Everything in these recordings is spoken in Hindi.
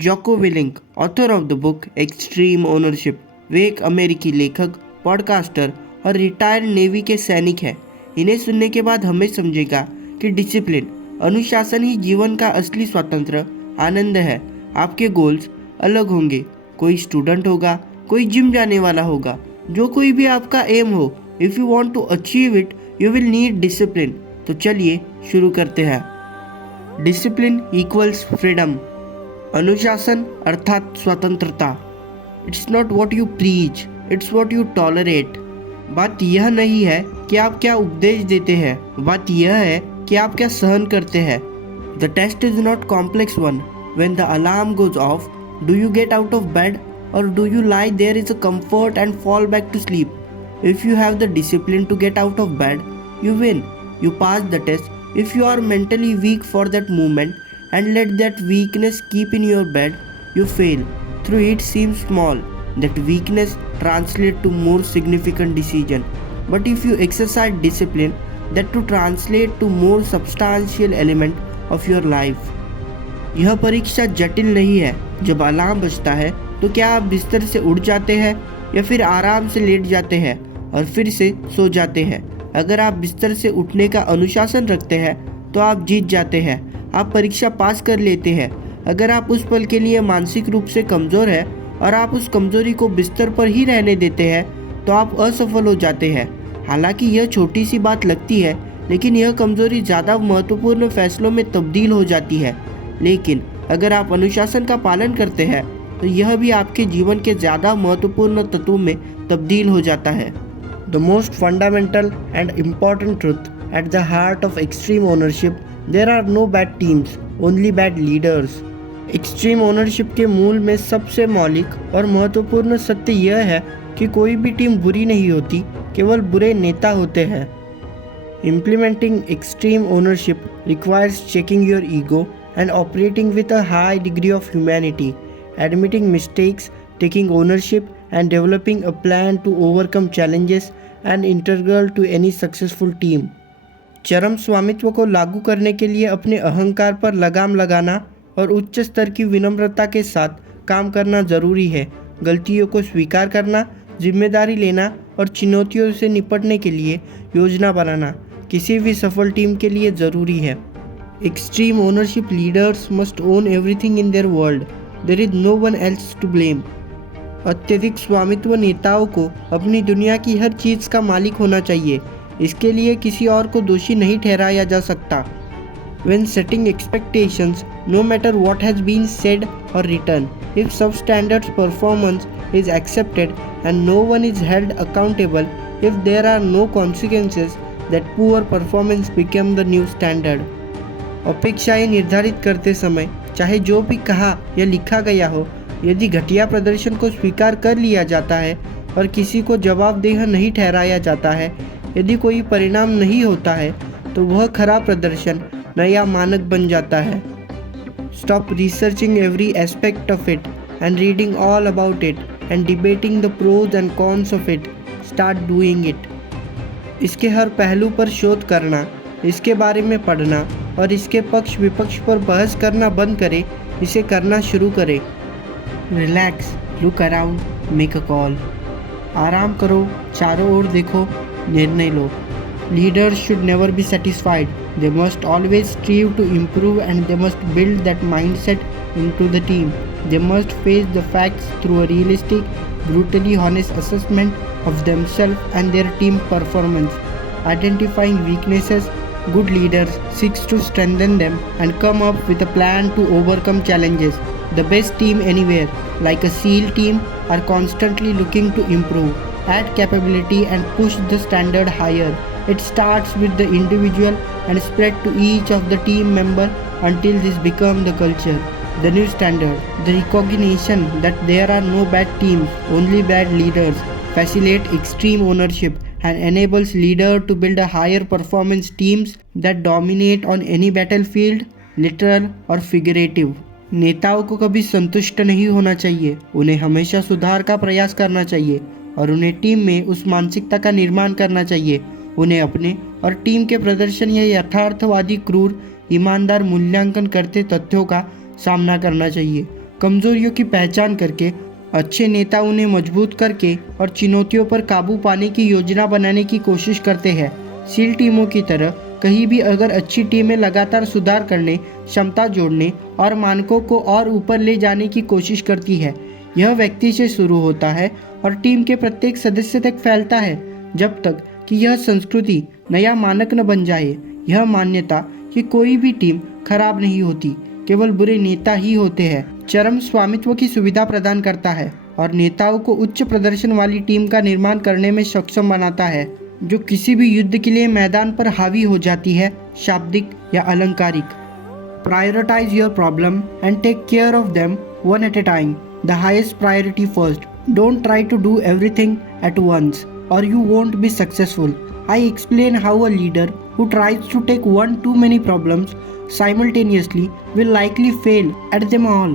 Jocko Willink, author of the book extreme ownership, वे एक अमेरिकी लेखक, पॉडकास्टर और रिटायर्ड नेवी के सैनिक हैं। इन्हें सुनने के बाद हमें समझेगा कि डिसिप्लिन, अनुशासन ही जीवन का असली स्वतंत्र आनंद है। आपके गोल्स अलग होंगे, कोई स्टूडेंट होगा, कोई जिम जाने वाला होगा, जो कोई भी आपका एम हो, if you want to achieve it you will need discipline. तो चलिए शुरू करते हैं। Discipline equals freedom. अनुशासन अर्थात स्वतंत्रता। It's not what you preach, it's what you tolerate. बात यह नहीं है कि आप क्या उपदेश देते हैं, बात यह है कि आप क्या सहन करते हैं। The test is not complex one. When the alarm goes off, do you get out of bed और do you lie there is a comfort and fall back to sleep? If you have the discipline to get out of bed, you win. You pass the test. If you are mentally weak for that moment and let that weakness keep in your bed, you fail. Though it seems small, that weakness translates to more significant decision. But if you exercise discipline, that to translate to more substantial element of your life. यह परीक्षा जटिल नहीं है। जब अलार्म बजता है तो क्या आप बिस्तर से उठ जाते हैं या फिर आराम से लेट जाते हैं और फिर से सो जाते हैं? अगर आप बिस्तर से उठने का अनुशासन रखते हैं तो आप जीत जाते हैं, आप परीक्षा पास कर लेते हैं। अगर आप उस पल के लिए मानसिक रूप से कमज़ोर हैं और आप उस कमज़ोरी को बिस्तर पर ही रहने देते हैं तो आप असफल हो जाते हैं। हालांकि यह छोटी सी बात लगती है, लेकिन यह कमज़ोरी ज़्यादा महत्वपूर्ण फैसलों में तब्दील हो जाती है। लेकिन अगर आप अनुशासन का पालन करते हैं तो यह भी आपके जीवन के ज़्यादा महत्वपूर्ण तत्वों में तब्दील हो जाता है। The most fundamental and important truth at the heart of extreme ownership, there are no bad teams, only bad leaders. Extreme ownership के मूल में सबसे मौलिक और महत्वपूर्ण सत्य यह है कि कोई भी टीम बुरी नहीं होती, केवल बुरे नेता होते हैं। Implementing extreme ownership requires checking your ego and operating with a high degree of humanity, admitting mistakes, taking ownership and developing a plan to overcome challenges and integral to any successful team. चरम स्वामित्व को लागू करने के लिए अपने अहंकार पर लगाम लगाना और उच्च स्तर की विनम्रता के साथ काम करना ज़रूरी है। गलतियों को स्वीकार करना, जिम्मेदारी लेना और चुनौतियों से निपटने के लिए योजना बनाना किसी भी सफल टीम के लिए ज़रूरी है। Extreme ownership leaders must own everything in their world. There is no one else to blame. अत्यधिक स्वामित्व नेताओं को अपनी दुनिया की हर चीज़ का मालिक होना चाहिए। इसके लिए किसी और को दोषी नहीं ठहराया जा सकता। When setting expectations, no matter what has been said or written, if substandard performance is accepted and no one is held accountable, if there are no consequences, that poor performance become the new standard. अपेक्षाएं निर्धारित करते समय चाहे जो भी कहा या लिखा गया हो, यदि घटिया प्रदर्शन को स्वीकार कर लिया जाता है और किसी को जवाबदेह नहीं ठहराया जाता है, यदि कोई परिणाम नहीं होता है तो वह खराब प्रदर्शन नया मानक बन जाता है। Stop researching every aspect of it and reading all about it and debating the pros and cons of it, start doing it. इसके हर पहलू पर शोध करना, इसके बारे में पढ़ना और इसके पक्ष विपक्ष पर बहस करना बंद करें, इसे करना शुरू करें। Relax, look around, make a call. आराम करो, चारों ओर देखो, निर्णय लो। Leaders should never be satisfied, they must always strive to improve and they must build that mindset into the team. They must face the facts through a realistic, brutally honest assessment of themselves and their team performance. Identifying weaknesses, good leaders seeks to strengthen them and come up with a plan to overcome challenges. The best team anywhere, like a SEAL team, are constantly looking to improve, add capability and push the standard higher. It starts with the individual and spread to each of the team member until this become the culture, the new standard. The recognition that there are no bad teams, only bad leaders, facilitate extreme ownership and enables leader to build a higher performance teams that dominate on any battlefield, literal और figurative. नेताओं को कभी संतुष्ट नहीं होना चाहिए, उन्हें हमेशा सुधार का प्रयास करना चाहिए और उन्हें टीम में उस मानसिकता का निर्माण करना चाहिए। उन्हें अपने और टीम के प्रदर्शन या यथार्थवादी, क्रूर, ईमानदार मूल्यांकन करते तथ्यों का सामना करना चाहिए। कमजोरियों की पहचान करके। अच्छे नेता उन्हें मजबूत करके और चुनौतियों पर काबू पाने की योजना बनाने की कोशिश करते हैं। सील टीमों की तरह कहीं भी अगर अच्छी टीमें लगातार सुधार करने, क्षमता जोड़ने और मानकों को और ऊपर ले जाने की कोशिश करती है। यह व्यक्ति से शुरू होता है और टीम के प्रत्येक सदस्य तक फैलता है, जब तक कि यह संस्कृति नया मानक न बन जाए। यह मान्यता कि कोई भी टीम खराब नहीं होती, केवल बुरे नेता ही होते हैं, चरम स्वामित्व की सुविधा प्रदान करता है और नेताओं को उच्च प्रदर्शन वाली टीम का निर्माण करने में सक्षम बनाता है, जो किसी भी युद्ध के लिए मैदान पर हावी हो जाती है, शाब्दिक या अलंकारिक। Prioritise your problem and take care of them one at a time. The highest priority first. Don't try to do everything at once or you won't be successful. I explain how a leader who tries to take one too many problems simultaneously will likely fail at them all.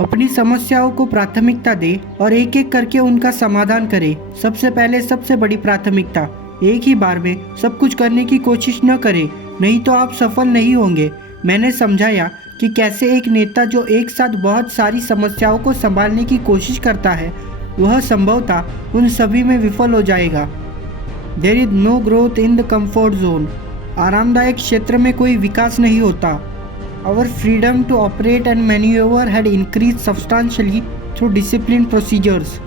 अपनी समस्याओं को प्राथमिकता दे और एक एक करके उनका समाधान करे। सबसे पहले सबसे बड़ी प्राथमिकता। एक ही बार में सब कुछ करने की कोशिश न करें, नहीं तो आप सफल नहीं होंगे। मैंने समझाया कि कैसे एक नेता जो एक साथ बहुत सारी समस्याओं को संभालने की कोशिश करता है, वह संभवतः उन सभी में विफल हो जाएगा। There is no growth in the comfort zone. आरामदायक क्षेत्र में कोई विकास नहीं होता। Our freedom to operate and manoeuvre had increase substantially through discipline procedures.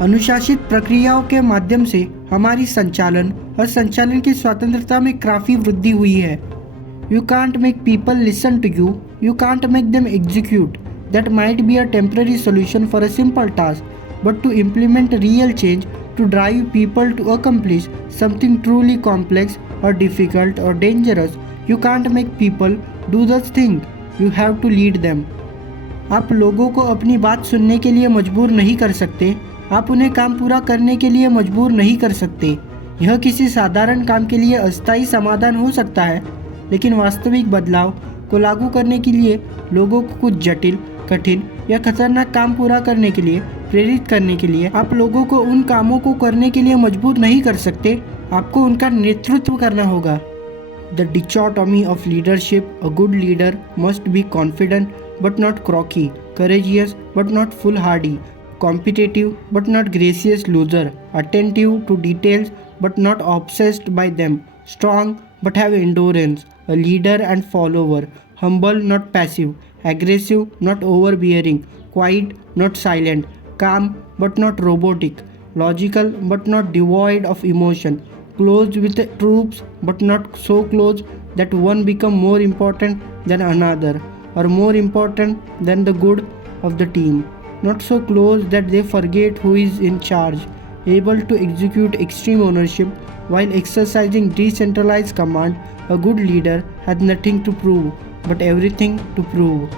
अनुशासित प्रक्रियाओं के माध्यम से हमारी संचालन और संचालन की स्वतंत्रता में काफ़ी वृद्धि हुई है। You can't make people listen to you, you can't make them execute. That might be a temporary solution for a simple task, but to implement real change, to drive people to accomplish something truly complex or difficult or dangerous, you can't make people do those things. You have to lead them. आप लोगों को अपनी बात सुनने के लिए मजबूर नहीं कर सकते, आप उन्हें काम पूरा करने के लिए मजबूर नहीं कर सकते। यह किसी साधारण काम के लिए अस्थायी समाधान हो सकता है, लेकिन वास्तविक बदलाव को लागू करने के लिए लोगों को कुछ जटिल, कठिन या खतरनाक काम पूरा करने के लिए प्रेरित करने के लिए आप लोगों को उन कामों को करने के लिए मजबूर नहीं कर सकते, आपको उनका नेतृत्व करना होगा। The dichotomy of leadership. A good leader must be confident but not क्रॉकी, courageous but not foolhardy, competitive but not gracious loser, attentive to details but not obsessed by them, strong but have endurance, a leader and follower, humble not passive, aggressive not overbearing, quiet not silent, calm but not robotic, logical but not devoid of emotion, close with the troops but not so close that one become more important than another or more important than the good of the team, not so close that they forget who is in charge, able to execute extreme ownership while exercising decentralized command. A good leader has nothing to prove but everything to prove.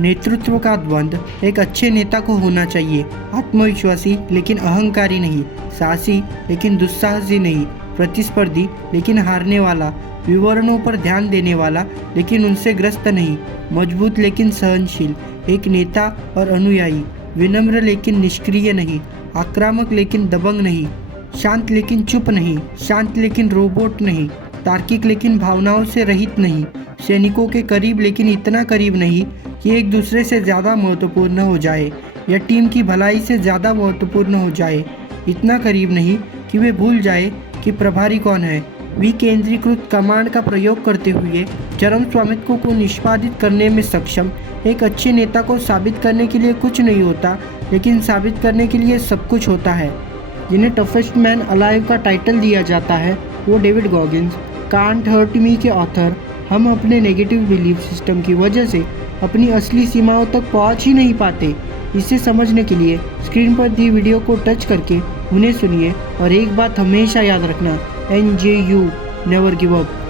नेतृत्व का द्वंद्व एक अच्छे नेता को होना चाहिए। आत्मविश्वासी लेकिन अहंकारी नहीं, साहसी लेकिन दुस्साहसी नहीं, प्रतिस्पर्धी लेकिन हारने वाला, विवरणों पर ध्यान देने वाला लेकिन उनसे ग्रस्त नहीं, मजबूत लेकिन सहनशील। एक नेता और अनुयायी, विनम्र लेकिन निष्क्रिय नहीं, आक्रामक लेकिन दबंग नहीं, शांत लेकिन चुप नहीं, शांत लेकिन रोबोट नहीं, तार्किक लेकिन भावनाओं से रहित नहीं, सैनिकों के करीब लेकिन इतना करीब नहीं कि एक दूसरे से ज़्यादा महत्वपूर्ण हो जाए या टीम की भलाई से ज़्यादा महत्वपूर्ण हो जाए, इतना करीब नहीं कि वे भूल जाए कि प्रभारी कौन है। विकेंद्रीकृत कमांड का प्रयोग करते हुए चरम स्वामित्व को निष्पादित करने में सक्षम एक अच्छे नेता को साबित करने के लिए कुछ नहीं होता, लेकिन साबित करने के लिए सब कुछ होता है। जिन्हें टफेस्ट मैन अलाइव का टाइटल दिया जाता है, वो David Goggins, can't hurt me के ऑथर, हम अपने नेगेटिव बिलीफ सिस्टम की वजह से अपनी असली सीमाओं तक पहुंच ही नहीं पाते। इसे समझने के लिए स्क्रीन पर दी वीडियो को टच करके उन्हें सुनिए और एक बात हमेशा याद रखना, NJU नेवर गिव अप।